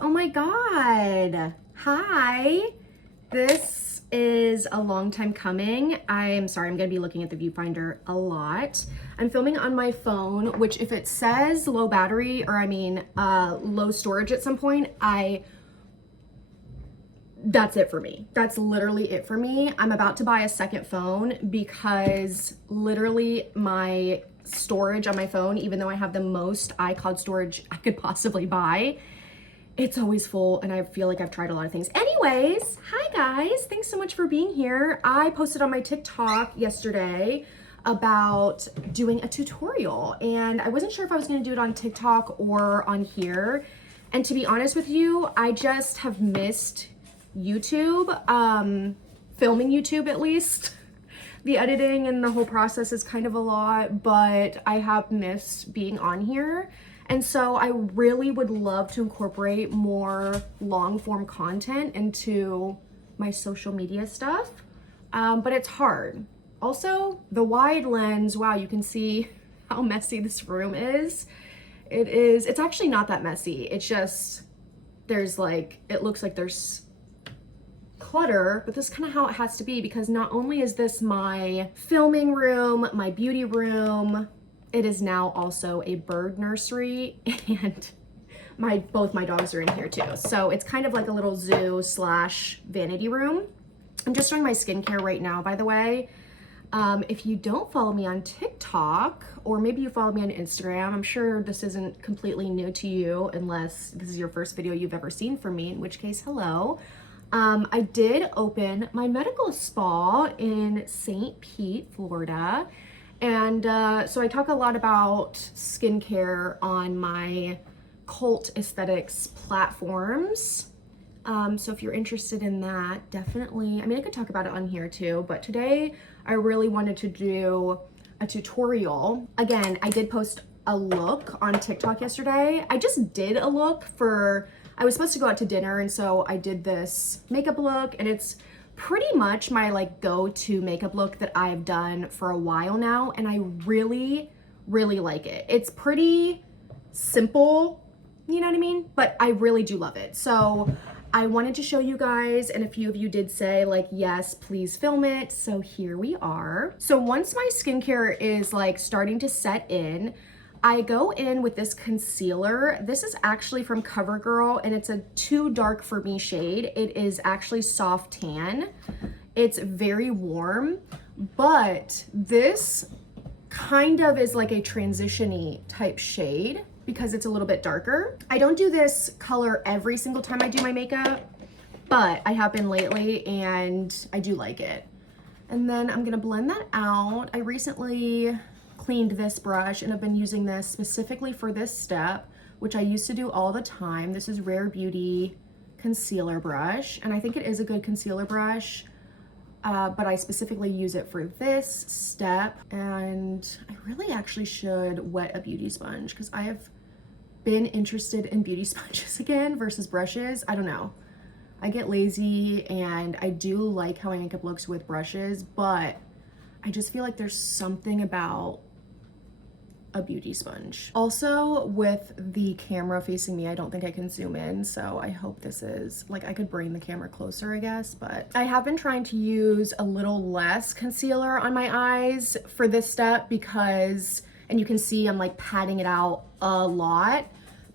Oh my God. Hi. This is a long time coming. I'm sorry, I'm gonna be looking at the viewfinder a lot. I'm filming on my phone, which if it says low battery, or low storage at some point, that's it for me. That's literally it for me. I'm about to buy a second phone because literally my storage on my phone, even though I have the most iCloud storage I could possibly buy, it's always full and I feel like I've tried a lot of things. Anyways, hi guys, thanks so much for being here. I posted on my TikTok yesterday about doing a tutorial and I wasn't sure if I was gonna do it on TikTok or on here. And to be honest with you, I just have missed YouTube, filming YouTube at least. The editing and the whole process is kind of a lot, but I have missed being on here. And so I really would love to incorporate more long form content into my social media stuff, but it's hard. Also, the wide lens, wow, you can see how messy this room is. It's actually not that messy. It's just, it looks like there's clutter, but this is kind of how it has to be because not only is this my filming room, my beauty room, it is now also a bird nursery and both my dogs are in here too. So it's kind of like a little zoo slash vanity room. I'm just showing my skincare right now, by the way. If you don't follow me on TikTok, or maybe you follow me on Instagram, I'm sure this isn't completely new to you unless this is your first video you've ever seen from me, in which case, hello. I did open my medical spa in St. Pete, Florida. And so I talk a lot about skincare on my Cult Aesthetics platforms. So if you're interested in that, definitely, I could talk about it on here too, but today I really wanted to do a tutorial. Again, I did post a look on TikTok yesterday. I just did a look I was supposed to go out to dinner, and so I did this makeup look, and it's pretty much my go-to makeup look that I've done for a while now, and I really, really like it. It's pretty simple, you know what I mean? But I really do love it. So I wanted to show you guys, and a few of you did say yes, please film it. So here we are. So once my skincare is starting to set in, I go in with this concealer. This is actually from CoverGirl and it's a too dark for me shade. It is actually soft tan. It's very warm, but this kind of is like a transition-y type shade because it's a little bit darker. I don't do this color every single time I do my makeup, but I have been lately and I do like it. And then I'm gonna blend that out. I recently cleaned this brush and I've been using this specifically for this step, which I used to do all the time. This is Rare Beauty concealer brush, and I think it is a good concealer brush, but I specifically use it for this step. And I really actually should wet a beauty sponge because I have been interested in beauty sponges again versus brushes. I don't know. I get lazy and I do like how my makeup looks with brushes, but I just feel like there's something about a beauty sponge. Also, with the camera facing me, I don't think I can zoom in, so I hope this is, I could bring the camera closer, I guess, but I have been trying to use a little less concealer on my eyes for this step because, and you can see I'm patting it out a lot,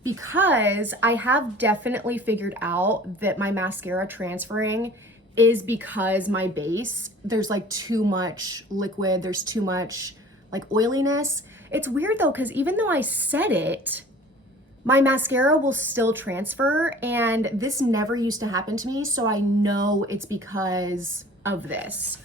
because I have definitely figured out that my mascara transferring is because my base, there's too much liquid, there's too much oiliness. It's weird though, because even though I set it, my mascara will still transfer, and this never used to happen to me, so I know it's because of this.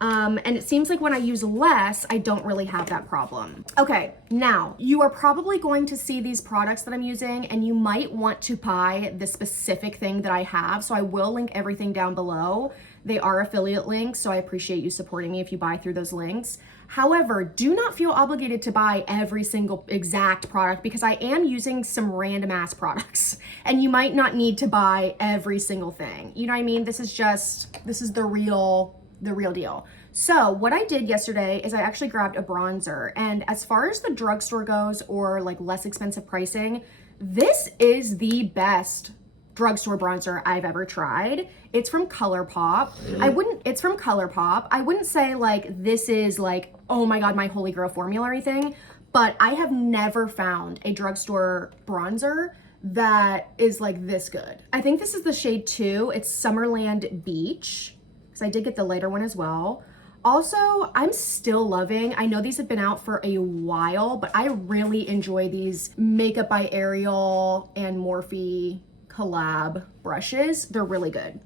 And it seems like when I use less, I don't really have that problem. Okay, now you are probably going to see these products that I'm using and you might want to buy the specific thing that I have. So I will link everything down below. They are affiliate links, so I appreciate you supporting me if you buy through those links. However, do not feel obligated to buy every single exact product because I am using some random ass products and you might not need to buy every single thing. You know what I mean? This is the real deal. So what I did yesterday is I actually grabbed a bronzer, and as far as the drugstore goes or less expensive pricing, this is the best drugstore bronzer I've ever tried. It's from ColourPop. It's from ColourPop. I wouldn't say like this is like, oh my God, my holy grail formula or anything, but I have never found a drugstore bronzer that is like this good. I think this is the shade 2. It's Summerland Beach, because I did get the lighter one as well. Also, I'm still loving, I know these have been out for a while, but I really enjoy these Makeup by Ariel and Morphe collab brushes. They're really good.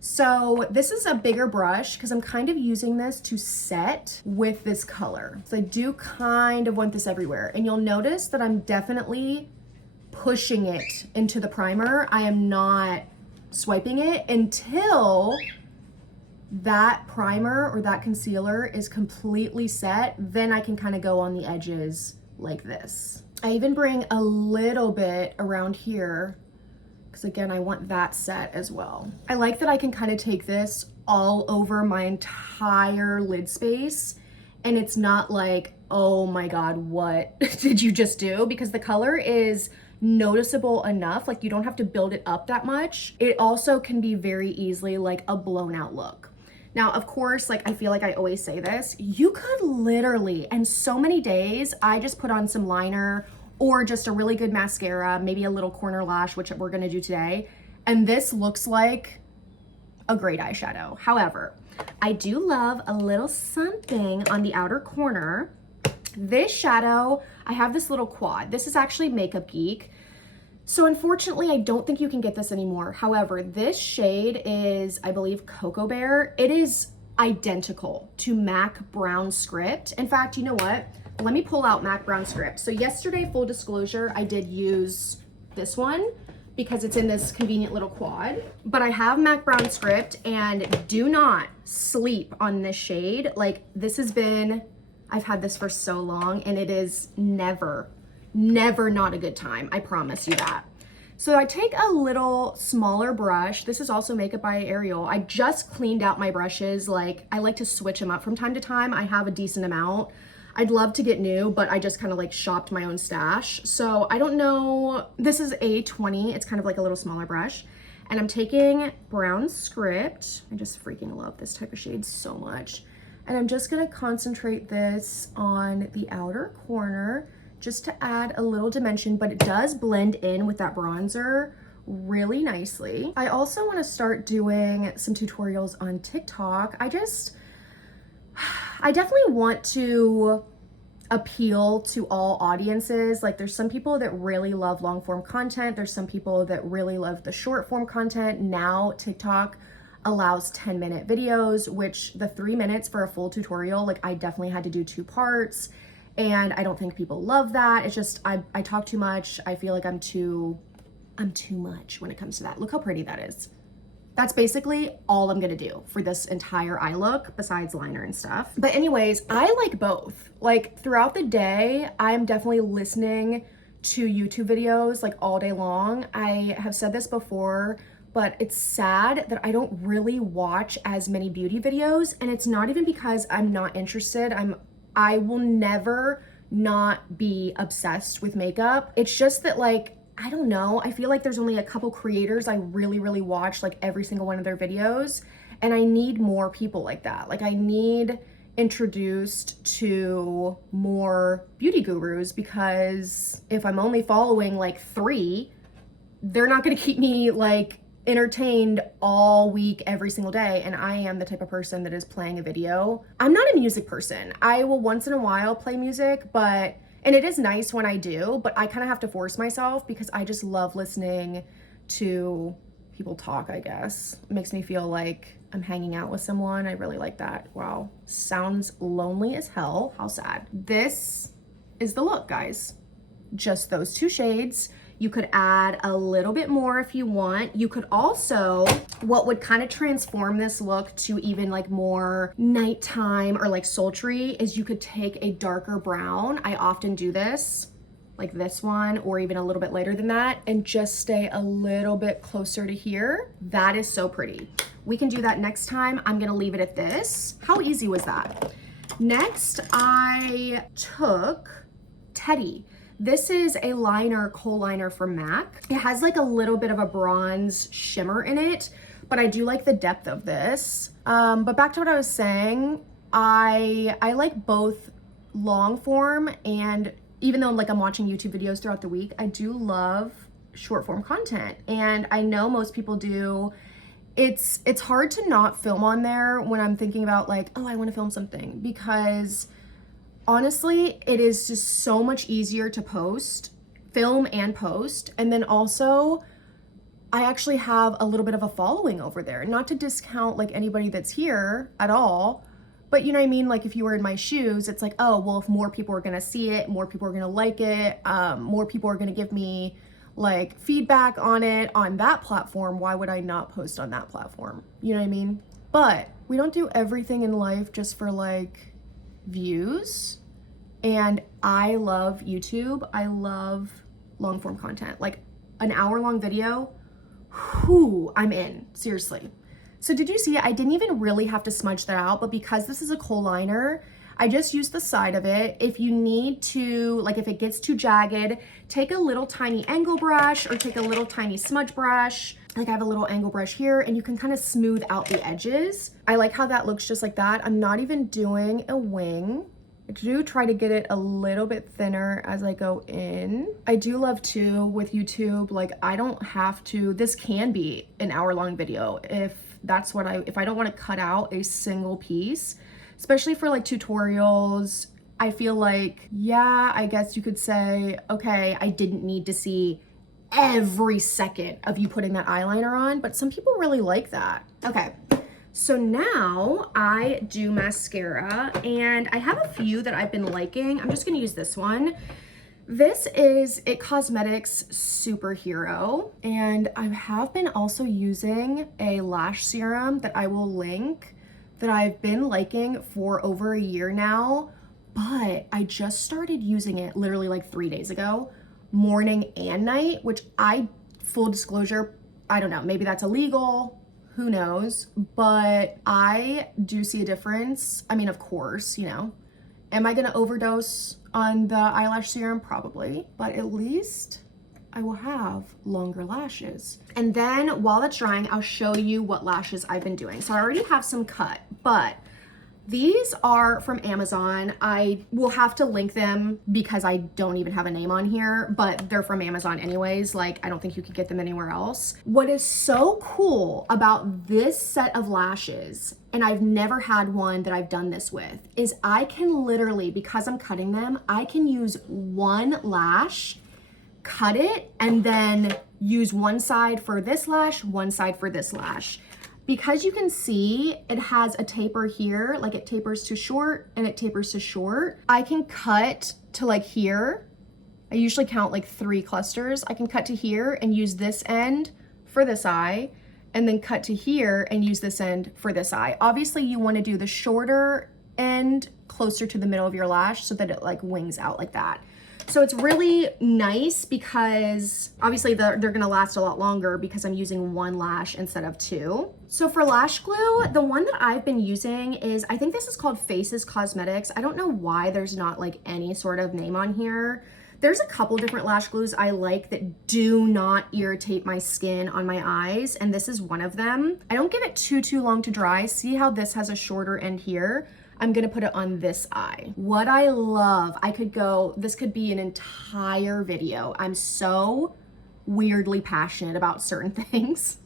So this is a bigger brush because I'm kind of using this to set with this color. So I do kind of want this everywhere. And you'll notice that I'm definitely pushing it into the primer. I am not swiping it until that primer or that concealer is completely set. Then I can kind of go on the edges like this. I even bring a little bit around here because again, I want that set as well. I like that I can kind of take this all over my entire lid space and it's not like, oh my God, what did you just do? Because the color is noticeable enough, like you don't have to build it up that much. It also can be very easily like a blown out look. Now, of course, like I feel like I always say this, you could literally, and so many days, I just put on some liner or just a really good mascara, maybe a little corner lash, which we're gonna do today. And this looks like a great eyeshadow. However, I do love a little something on the outer corner. This shadow, I have this little quad. This is actually Makeup Geek. So unfortunately, I don't think you can get this anymore. However, this shade is, I believe, Cocoa Bear. It is identical to MAC Brown Script. In fact, you know what? Let me pull out MAC Brown Script. So yesterday, full disclosure, I did use this one because it's in this convenient little quad. But I have MAC Brown Script and do not sleep on this shade. Like this has been, I've had this for so long and it is never not a good time. I promise you that. So I take a little smaller brush. This is also Makeup by Ariel. I just cleaned out my brushes. Like I like to switch them up from time to time. I have a decent amount. I'd love to get new, but I just kind of like shopped my own stash. So I don't know. This is A20. It's kind of like a little smaller brush. And I'm taking Brown Script. I just freaking love this type of shade so much. And I'm just gonna concentrate this on the outer corner just to add a little dimension, but it does blend in with that bronzer really nicely. I also want to start doing some tutorials on TikTok. I definitely want to appeal to all audiences. Like there's some people that really love long form content. There's some people that really love the short form content. Now TikTok allows 10-minute videos, which the 3 minutes for a full tutorial, like I definitely had to do 2 parts. And I don't think people love that. It's just, I talk too much. I feel like I'm too much when it comes to that. Look how pretty that is. That's basically all I'm gonna do for this entire eye look besides liner and stuff. But anyways, I like both. Like throughout the day, I'm definitely listening to YouTube videos like all day long. I have said this before, but it's sad that I don't really watch as many beauty videos. And it's not even because I'm not interested. I will never not be obsessed with makeup. It's just that like, I don't know, I feel like there's only a couple creators I really watch like every single one of their videos. And I need more people like that. Like I need introduced to more beauty gurus because if I'm only following like 3, they're not gonna keep me like entertained all week, every single day. And I am the type of person that is playing a video. I'm not a music person. I will once in a while play music, and it is nice when I do, but I kind of have to force myself because I just love listening to people talk, I guess. It makes me feel like I'm hanging out with someone. I really like that. Wow, sounds lonely as hell. How sad. This is the look, guys. Just those 2 shades. You could add a little bit more if you want. You could also, what would kind of transform this look to even like more nighttime or like sultry is you could take a darker brown. I often do this, like this one, or even a little bit lighter than that, and just stay a little bit closer to here. That is so pretty. We can do that next time. I'm gonna leave it at this. How easy was that? Next, I took Teddy. This is a liner, kohl liner from MAC. It has like a little bit of a bronze shimmer in it, but I do like the depth of this. But back to what I was saying, I like both long form, and even though I'm watching YouTube videos throughout the week, I do love short form content. And I know most people do. It's hard to not film on there when I'm thinking about like, oh, I want to film something, because honestly, it is just so much easier to film and post. And then also, I actually have a little bit of a following over there. Not to discount like anybody that's here at all, but you know what I mean? Like if you were in my shoes, it's like, oh, well, if more people are gonna see it, more people are gonna like it, more people are gonna give me like feedback on it on that platform, why would I not post on that platform? You know what I mean? But we don't do everything in life just for like views. And I love YouTube. I love long form content. Like an hour-long video, whoo, I'm in, seriously. So did you see, I didn't even really have to smudge that out, but because this is a kohl liner, I just used the side of it. If you need to, like if it gets too jagged, take a little tiny angle brush or take a little tiny smudge brush. Like I have a little angle brush here, and you can kind of smooth out the edges. I like how that looks just like that. I'm not even doing a wing. I do try to get it a little bit thinner as I go in. I do love too with YouTube, like I don't have to, this can be an hour-long video if that's what if I don't want to cut out a single piece, especially for like tutorials. I feel like, yeah, I guess you could say, okay, I didn't need to see every second of you putting that eyeliner on, but some people really like that. Okay. So now I do mascara, and I have a few that I've been liking. I'm just gonna use this one. This is It Cosmetics Superhero, and I have been also using a lash serum that I will link that I've been liking for over a year now, but I just started using it literally like 3 days ago, morning and night, which full disclosure, I don't know, maybe that's illegal. Who knows? But I do see a difference. I mean, of course, you know. Am I gonna overdose on the eyelash serum? Probably, but at least I will have longer lashes. And then while that's drying, I'll show you what lashes I've been doing. So I already have some cut, but these are from Amazon. I will have to link them because I don't even have a name on here, but they're from Amazon anyways. Like, I don't think you could get them anywhere else. What is so cool about this set of lashes, and I've never had one that I've done this with, is I can literally, because I'm cutting them, I can use one lash, cut it, and then use one side for this lash, one side for this lash. Because you can see it has a taper here, like it tapers to short and it tapers to short. I can cut to like here. I usually count like 3 clusters. I can cut to here and use this end for this eye, and then cut to here and use this end for this eye. Obviously you wanna do the shorter end closer to the middle of your lash so that it like wings out like that. So it's really nice because obviously they're gonna last a lot longer because I'm using one lash instead of 2. So for lash glue, the one that I've been using is, I think this is called Faces Cosmetics. I don't know why there's not like any sort of name on here. There's a couple different lash glues I like that do not irritate my skin on my eyes, and this is one of them. I don't give it too long to dry. See how this has a shorter end here? I'm gonna put it on this eye. What I love, this could be an entire video. I'm so weirdly passionate about certain things.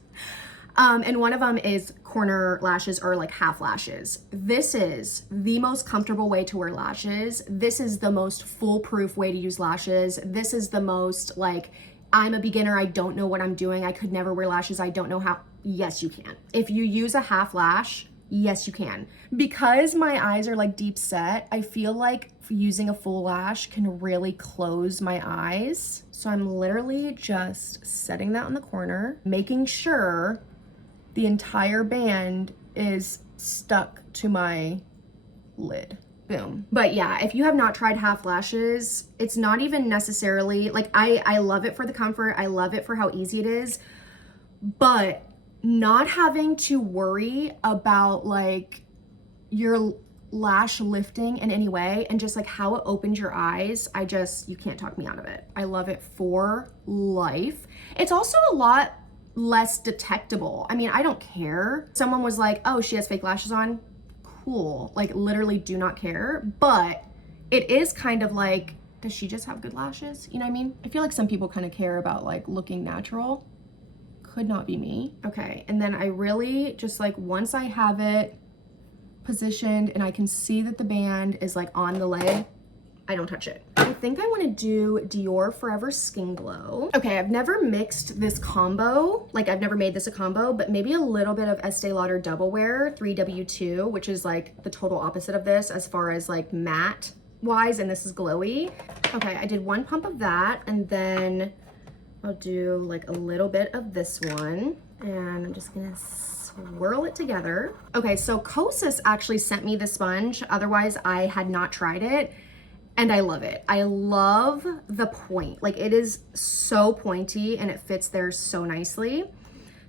And one of them is corner lashes or like half lashes. This is the most comfortable way to wear lashes. This is the most foolproof way to use lashes. This is the most like, I'm a beginner, I don't know what I'm doing, I could never wear lashes, I don't know how. Yes, you can. If you use a half lash, yes, you can. Because my eyes are like deep set, I feel like using a full lash can really close my eyes. So I'm literally just setting that on the corner, making sure the entire band is stuck to my lid. Boom. But yeah, if you have not tried half lashes, it's not even necessarily, like I love it for the comfort, I love it for how easy it is, but not having to worry about like your lash lifting in any way, and just like how it opens your eyes, you can't talk me out of it. I love it for life. It's also a lot less detectable. I mean, I don't care. Someone was like, oh, she has fake lashes on. Cool. Like, literally do not care. But it is kind of like, does she just have good lashes? You know what I mean? I feel like some people kind of care about like looking natural. Could not be me. Okay, and then I really just like, once I have it positioned and I can see that the band is like on the leg, I don't touch it. I think I want to do Dior Forever Skin Glow. Okay, I've never mixed this combo. Like, I've never made this a combo, but maybe a little bit of Estee Lauder Double Wear 3W2, which is like the total opposite of this as far as like matte wise, and this is glowy. Okay, I did 1 pump of that, and then I'll do like a little bit of this one, and I'm just gonna swirl it together. Okay, so Kosas actually sent me the sponge. Otherwise, I had not tried it, and I love it. I love the point. Like, it is so pointy, and it fits there so nicely.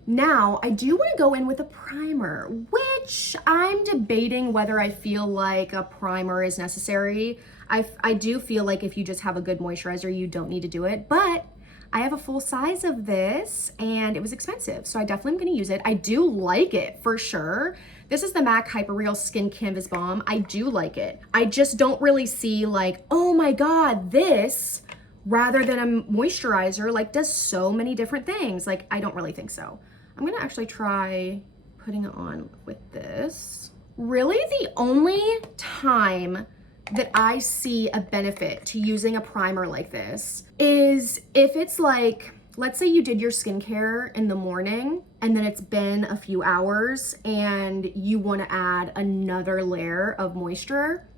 Now, I do want to go in with a primer, which I'm debating whether I feel like a primer is necessary. I do feel like if you just have a good moisturizer, you don't need to do it, but I have a full size of this and it was expensive, so I definitely am going to use it. I do like it for sure. This is the MAC Hyper Real Skin Canvas Balm. I do like it. I just don't really see like, oh my God, this rather than a moisturizer like does so many different things. Like, I don't really think so. I'm going to actually try putting it on with this. Really, the only time that I see a benefit to using a primer like this is if it's like, let's say you did your skincare in the morning and then it's been a few hours and you want to add another layer of moisture,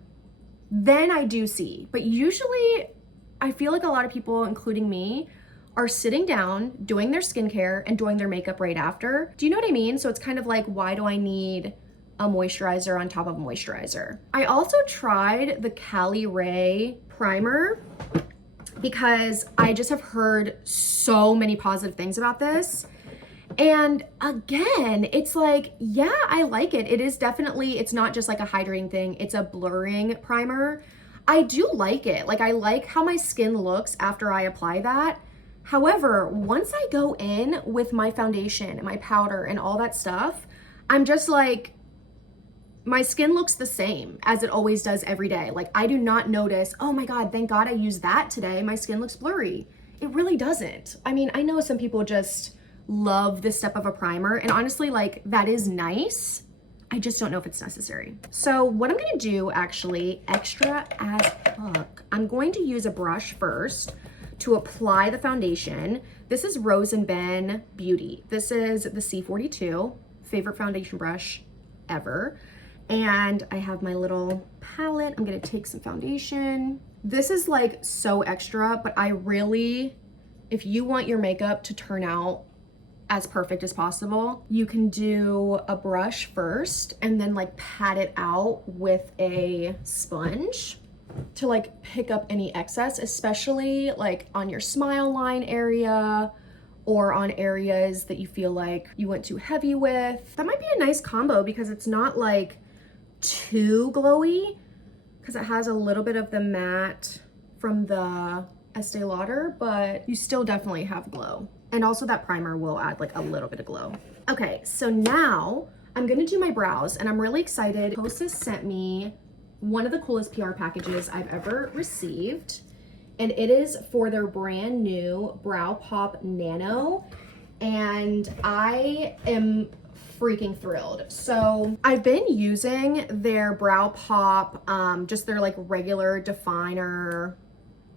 then I do see. But usually I feel like a lot of people, including me, are sitting down, doing their skincare and doing their makeup right after. Do you know what I mean? So it's kind of like, why do I need a moisturizer on top of a moisturizer? I also tried the Cali Ray primer because I just have heard so many positive things about this. And again, it's like, yeah, I like it. It is definitely, it's not just like a hydrating thing, it's a blurring primer. I do like it. Like, I like how my skin looks after I apply that. However, once I go in with my foundation and my powder and all that stuff, I'm just like, my skin looks the same as it always does every day. Like, I do not notice, oh my God, thank God I used that today, my skin looks blurry. It really doesn't. I mean, I know some people just love this step of a primer, and honestly, like, that is nice. I just don't know if it's necessary. So what I'm gonna do, actually, extra as fuck, I'm going to use a brush first to apply the foundation. This is Rose and Ben Beauty. This is the C42, favorite foundation brush ever. And I have my little palette. I'm gonna take some foundation. This is like so extra, but I really, if you want your makeup to turn out as perfect as possible, you can do a brush first and then like pat it out with a sponge to like pick up any excess, especially like on your smile line area or on areas that you feel like you went too heavy with. That might be a nice combo because it's not like too glowy, because it has a little bit of the matte from the Estee Lauder, but you still definitely have glow. And also that primer will add like a little bit of glow. Okay, so now I'm gonna do my brows, and I'm really excited. Kosas sent me one of the coolest PR packages I've ever received, and it is for their brand new Brow Pop Nano, and I am freaking thrilled. So I've been using their Brow Pop, just their like regular definer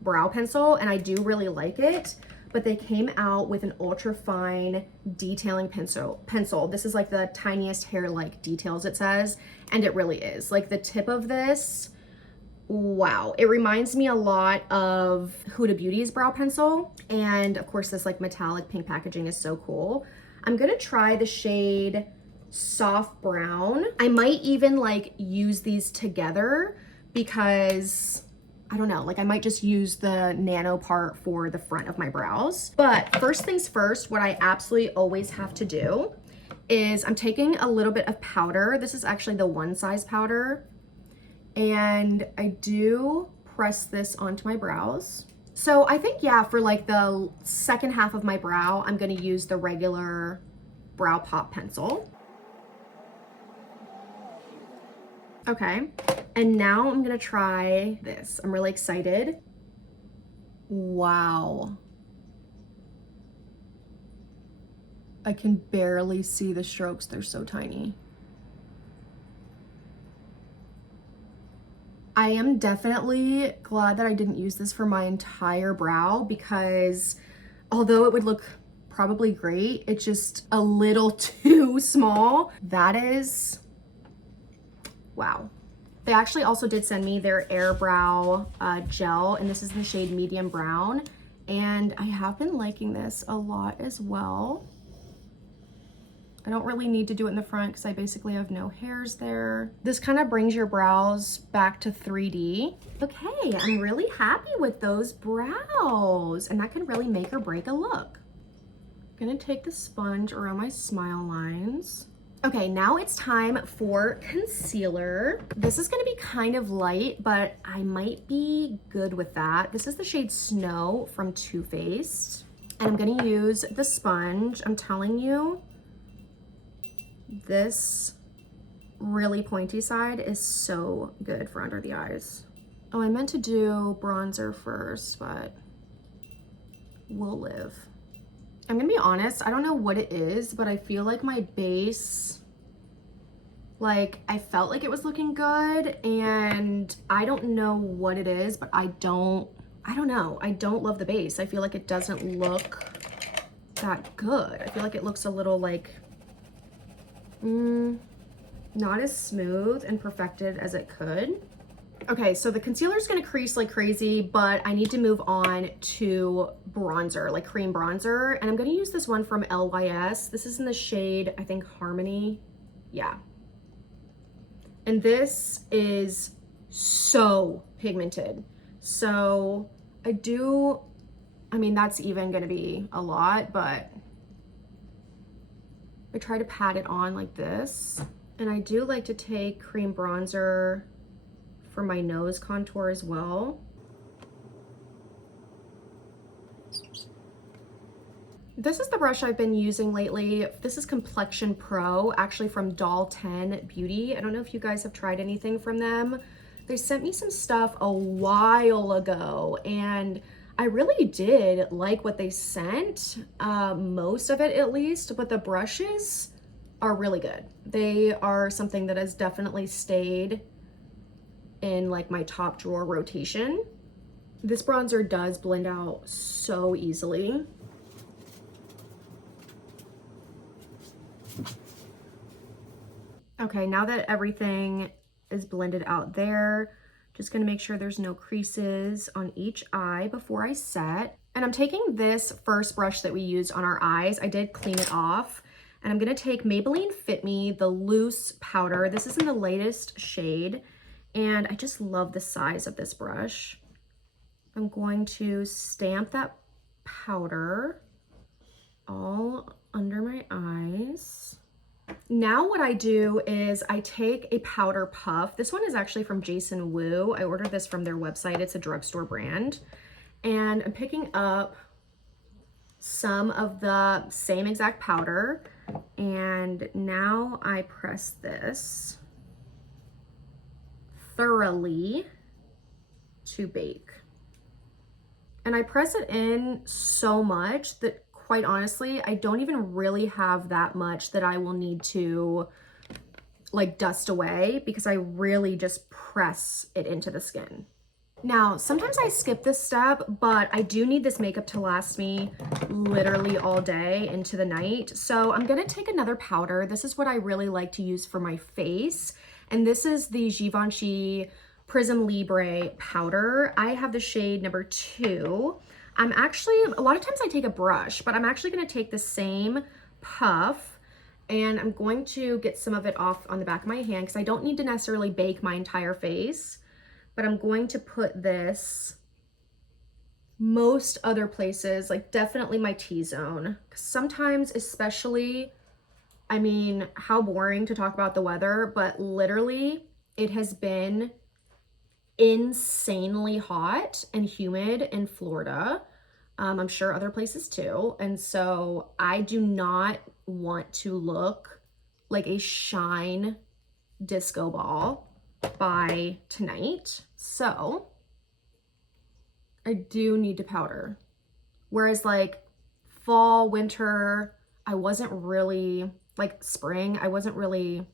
brow pencil, and I do really like it, but they came out with an ultra fine detailing pencil. This is like the tiniest hair-like details, it says, and it really is. Like, the tip of this, wow. It reminds me a lot of Huda Beauty's brow pencil, and of course this like metallic pink packaging is so cool. I'm gonna try the shade Soft Brown. I might even like use these together because I don't know, like I might just use the nano part for the front of my brows. But first things first, what I absolutely always have to do is I'm taking a little bit of powder. This is actually the One Size powder, And I do press this onto my brows. So I think, yeah, for like the second half of my brow, I'm gonna use the regular brow pop pencil. Okay, and now I'm gonna try this. I'm really excited. Wow. I can barely see the strokes, they're so tiny. I am definitely glad that I didn't use this for my entire brow, because although it would look probably great, it's just a little too small. That is, wow. They actually also did send me their Air Brow gel, and this is the shade Medium Brown. And I have been liking this a lot as well. I don't really need to do it in the front because I basically have no hairs there. This kind of brings your brows back to 3D. Okay, I'm really happy with those brows, and that can really make or break a look. I'm gonna take the sponge around my smile lines. Okay, now it's time for concealer. This is gonna be kind of light, but I might be good with that. This is the shade Snow from Too Faced. And I'm gonna use the sponge. I'm telling you, this really pointy side is so good for under the eyes. Oh, I meant to do bronzer first, but we'll live. I'm gonna be honest, I don't know what it is, but I feel like my base, like I felt like it was looking good, and I don't know what it is, but I don't know. I don't love the base. I feel like it doesn't look that good. I feel like it looks a little like, not as smooth and perfected as it could. Okay, so the concealer is gonna crease like crazy, but I need to move on to bronzer, like cream bronzer. And I'm gonna use this one from LYS. This is in the shade, I think, Harmony. Yeah. And this is so pigmented. So I mean, that's even gonna be a lot, but I try to pat it on like this. And I do like to take cream bronzer for my nose contour as well. This is the brush I've been using lately. This is Complexion Pro, actually from Doll 10 Beauty. I don't know if you guys have tried anything from them. They sent me some stuff a while ago, and I really did like what they sent, most of it at least, but the brushes are really good. They are something that has definitely stayed in like my top drawer rotation. This bronzer does blend out so easily. Okay, now that everything is blended out there, just gonna make sure there's no creases on each eye before I set. And I'm taking this first brush that we used on our eyes. I did clean it off. And I'm gonna take Maybelline Fit Me, the loose powder. This is in the latest shade. And I just love the size of this brush. I'm going to stamp that powder all under my eyes. Now what I do is I take a powder puff. This one is actually from Jason Wu. I ordered this from their website. It's a drugstore brand. And I'm picking up some of the same exact powder. And now I press this thoroughly to bake. And I press it in so much that, quite honestly, I don't even really have that much that I will need to like dust away, because I really just press it into the skin. Now, sometimes I skip this step, but I do need this makeup to last me literally all day into the night. So I'm gonna take another powder. This is what I really like to use for my face. And this is the Givenchy Prism Libre powder. I have the shade number 2. I'm actually, a lot of times I take a brush, but I'm actually gonna take the same puff, and I'm going to get some of it off on the back of my hand because I don't need to necessarily bake my entire face, but I'm going to put this most other places, like definitely my T-zone. Sometimes, especially, I mean, how boring to talk about the weather, but literally it has been insanely hot and humid in Florida. I'm sure other places too. And so I do not want to look like a shine disco ball by tonight. So I do need to powder. Whereas like fall, winter, I wasn't really, like spring, I wasn't really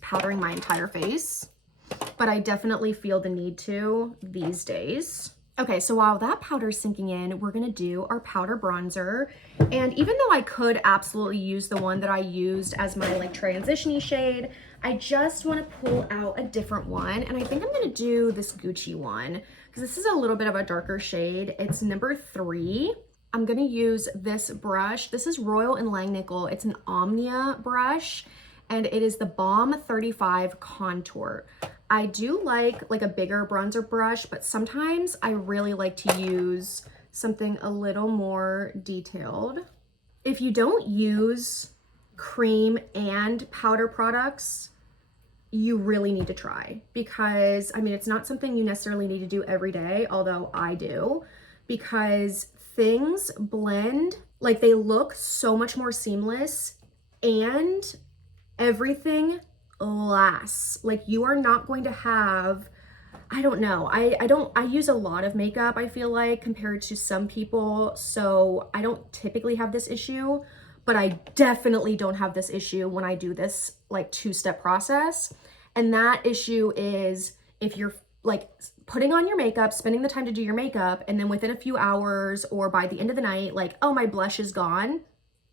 powdering my entire face, but I definitely feel the need to these days. Okay, so while that powder's sinking in, we're gonna do our powder bronzer. And even though I could absolutely use the one that I used as my like transition-y shade, I just wanna pull out a different one. And I think I'm gonna do this Gucci one because this is a little bit of a darker shade. It's number 3. I'm gonna use this brush. This is Royal and Langnickel. It's an Omnia brush and it is the Balm 35 Contour. I do like a bigger bronzer brush, but sometimes I really like to use something a little more detailed. If you don't use cream and powder products, you really need to try, because I mean, it's not something you necessarily need to do every day, although I do, because things blend, like they look so much more seamless and everything lasts. Like you are not going to have, I don't know, I use a lot of makeup, I feel like, compared to some people, so I don't typically have this issue, but I definitely don't have this issue when I do this like 2-step process. And that issue is if you're like putting on your makeup, spending the time to do your makeup, and then within a few hours or by the end of the night, like, oh, my blush is gone.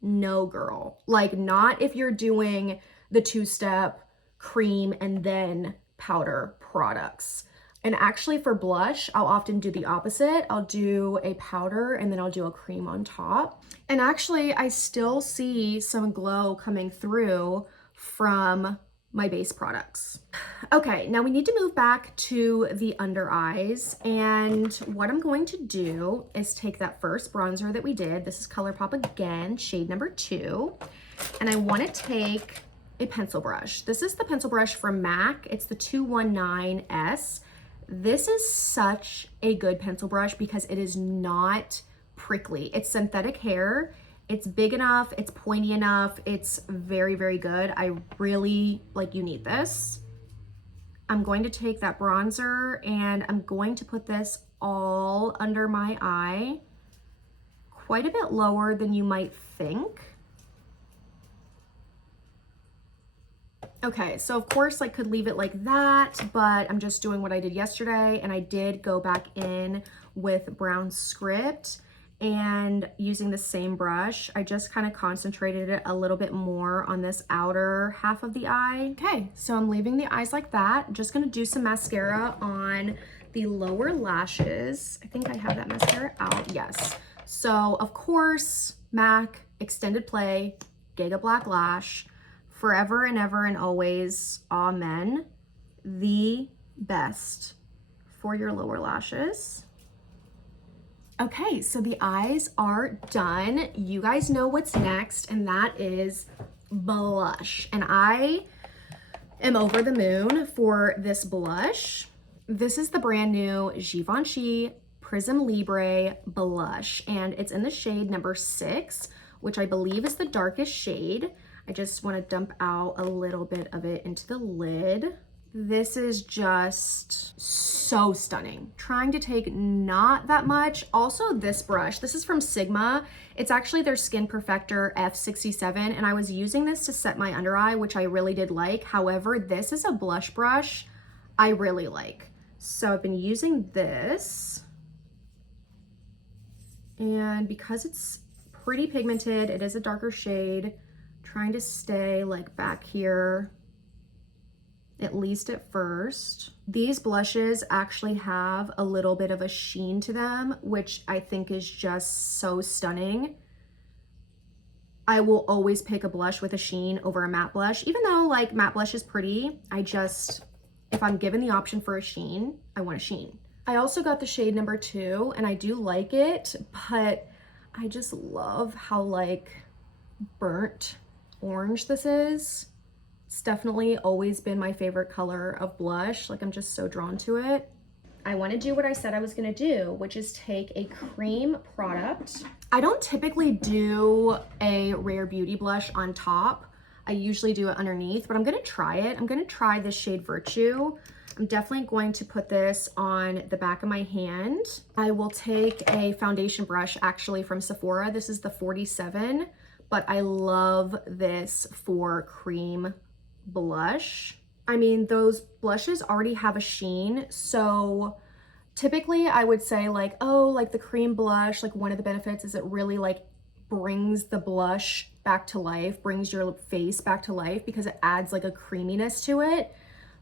No, girl. Like, not if you're doing the 2-step cream and then powder products. And actually for blush, I'll often do the opposite. I'll do a powder and then I'll do a cream on top. And actually I still see some glow coming through from my base products. Okay, now we need to move back to the under eyes. And what I'm going to do is take that first bronzer that we did. This is ColourPop again, shade number 2. And I want to take a pencil brush. This is the pencil brush from MAC. It's the 219S. This is such a good pencil brush because it is not prickly. It's synthetic hair. It's big enough, it's pointy enough, it's very, very good. I really, like, you need this. I'm going to take that bronzer and I'm going to put this all under my eye, quite a bit lower than you might think. Okay, so of course I could leave it like that, but I'm just doing what I did yesterday, and I did go back in with Brown Script. And using the same brush, I just kind of concentrated it a little bit more on this outer half of the eye. Okay, so I'm leaving the eyes like that. I'm just gonna do some mascara on the lower lashes. I think I have that mascara out, yes. So of course, MAC, Extended Play, Giga Black Lash, forever and ever and always, amen. The best for your lower lashes. Okay, so the eyes are done. You guys know what's next, and that is blush. And I am over the moon for this blush. This is the brand new Givenchy Prism Libre blush, and it's in the shade number 6, which I believe is the darkest shade. I just want to dump out a little bit of it into the lid. This is just so stunning. Trying to take not that much. Also this brush, this is from Sigma. It's actually their Skin Perfector F67, and I was using this to set my under eye, which I really did like. However, this is a blush brush I really like. So I've been using this, and because it's pretty pigmented, it is a darker shade, trying to stay like back here, at least at first. These blushes actually have a little bit of a sheen to them, which I think is just so stunning. I will always pick a blush with a sheen over a matte blush, even though like matte blush is pretty. If I'm given the option for a sheen, I want a sheen. I also got the shade number 2, and I do like it, but I just love how like burnt orange this is. It's definitely always been my favorite color of blush. Like, I'm just so drawn to it. I want to do what I said I was going to do, which is take a cream product. I don't typically do a Rare Beauty blush on top. I usually do it underneath, but I'm going to try it. I'm going to try this shade Virtue. I'm definitely going to put this on the back of my hand. I will take a foundation brush actually from Sephora. This is the 47, but I love this for cream blush. I mean, those blushes already have a sheen, so typically I would say like, oh, like the cream blush, like one of the benefits is it really like brings the blush back to life, brings your face back to life because it adds like a creaminess to it.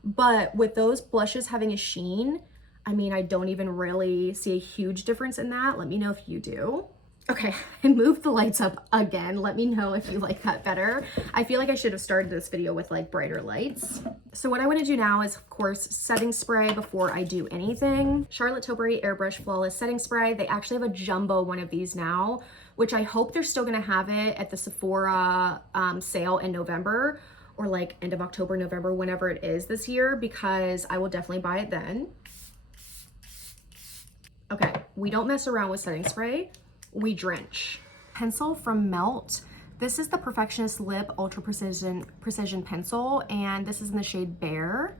But with those blushes having a sheen, I mean, I don't even really see a huge difference in that. Let me know if you do. Okay, I moved the lights up again. Let me know if you like that better. I feel like I should have started this video with like brighter lights. So what I want to do now is, of course, setting spray before I do anything. Charlotte Tilbury Airbrush Flawless Setting Spray. They actually have a jumbo one of these now, which I hope they're still going to have it at the Sephora sale in November, or like end of October, November, whenever it is this year, because I will definitely buy it then. Okay, we don't mess around with setting spray. We drench. Pencil from Melt. This is the Perfectionist Lip Ultra Precision Pencil, and this is in the shade Bare.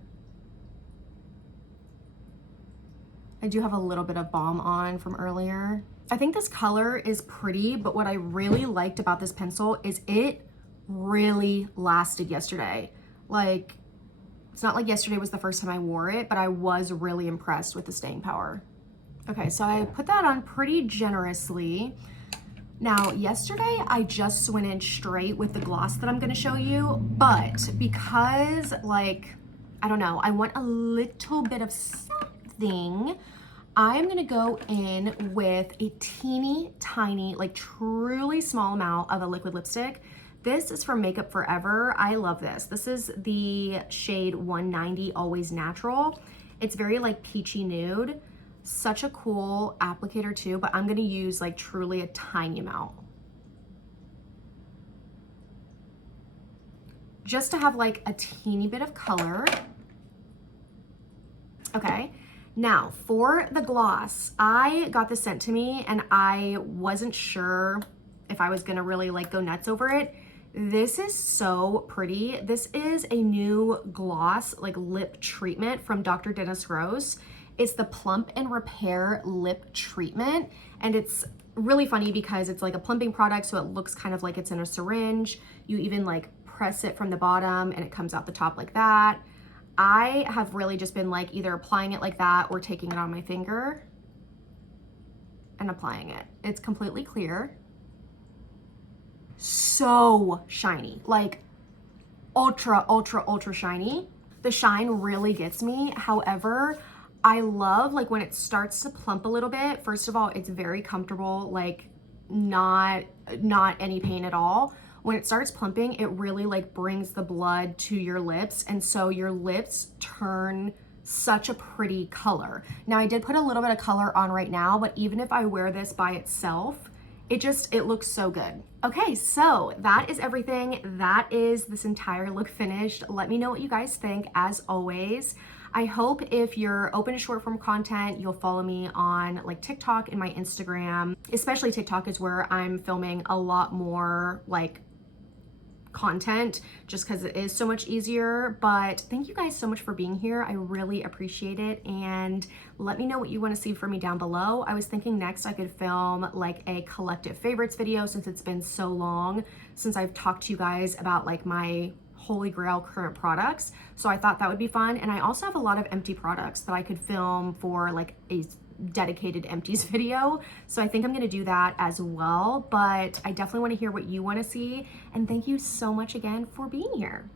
I do have a little bit of balm on from earlier. I think this color is pretty, but what I really liked about this pencil is it really lasted yesterday. Like, it's not like yesterday was the first time I wore it, but I was really impressed with the staying power. Okay, so I put that on pretty generously. Now, yesterday I just went in straight with the gloss that I'm gonna show you, but because like, I don't know, I want a little bit of something, I'm gonna go in with a teeny tiny, like truly small amount of a liquid lipstick. This is from Makeup Forever. I love this. This is the shade 190 Always Natural. It's very like peachy nude. Such a cool applicator too, but I'm gonna use like truly a tiny amount. Just to have like a teeny bit of color. Okay, now for the gloss, I got this sent to me and I wasn't sure if I was gonna really like go nuts over it. This is so pretty. This is a new gloss, like lip treatment from Dr. Dennis Gross. It's the Plump and Repair Lip Treatment, and it's really funny because it's like a plumping product, so it looks kind of like it's in a syringe. You even like press it from the bottom and it comes out the top like that. I have really just been like either applying it like that or taking it on my finger and applying it. It's completely clear. So shiny, like ultra, ultra, ultra shiny. The shine really gets me. However, I love like when it starts to plump a little bit. First of all, it's very comfortable, like not any pain at all. When it starts plumping, it really like brings the blood to your lips, and so your lips turn such a pretty color. Now, I did put a little bit of color on right now, but even if I wear this by itself, it looks so good. Okay, so that is everything. That is this entire look finished. Let me know what you guys think, as always. I hope if you're open to short form content, you'll follow me on like TikTok and my Instagram. Especially TikTok is where I'm filming a lot more like content, just because it is so much easier. But thank you guys so much for being here. I really appreciate it, and let me know what you want to see from me down below. I was thinking next I could film like a collective favorites video, since it's been so long since I've talked to you guys about like my holy grail current products, so I thought that would be fun. And I also have a lot of empty products that I could film for like a dedicated empties video, so I think I'm gonna do that as well. But I definitely want to hear what you want to see, and thank you so much again for being here.